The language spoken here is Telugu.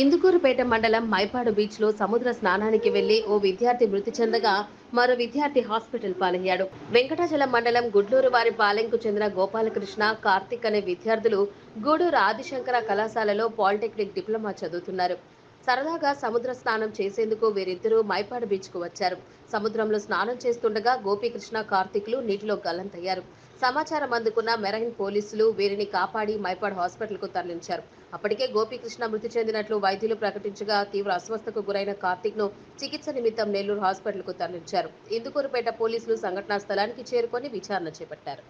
ఇందుకూరుపేట మండలం మైపాడు బీచ్ లో సముద్ర స్నానానికి వెళ్లి ఓ విద్యార్థి మృతి చెందగా మరో విద్యార్థి హాస్పిటల్ పాలయ్యాడు. వెంకటాచలం మండలం గుడ్లూరు వారి పాలెంకు చెందిన గోపాలకృష్ణ, కార్తిక్ అనే విద్యార్థులు గూడూరు ఆదిశంకర కళాశాలలో పాలిటెక్నిక్ డిప్లొమా చదువుతున్నారు. సరదాగా సముద్ర స్నానం చేసేందుకు వీరిద్దరూ మైపాడు బీచ్ కు వచ్చారు. సముద్రంలో స్నానం చేస్తుండగా గోపీకృష్ణ, కార్తిక్లు నీటిలో గల్లంతయ్యారు. సమాచారం అందుకున్న మెరైన్ పోలీసులు వీరిని కాపాడి మైపాడు హాస్పిటల్ కు తరలించారు. అప్పటికే గోపీకృష్ణ మృతి చెందినట్లు వైద్యులు ప్రకటించగా తీవ్ర అస్వస్థతకు గురైన కార్తిక్ ను చికిత్స నిమిత్తం నెల్లూరు హాస్పిటల్ కు తరలించారు. ఇందుకూరుపేట పోలీసులు సంఘటనా స్థలానికి చేరుకొని విచారణ చేపట్టారు.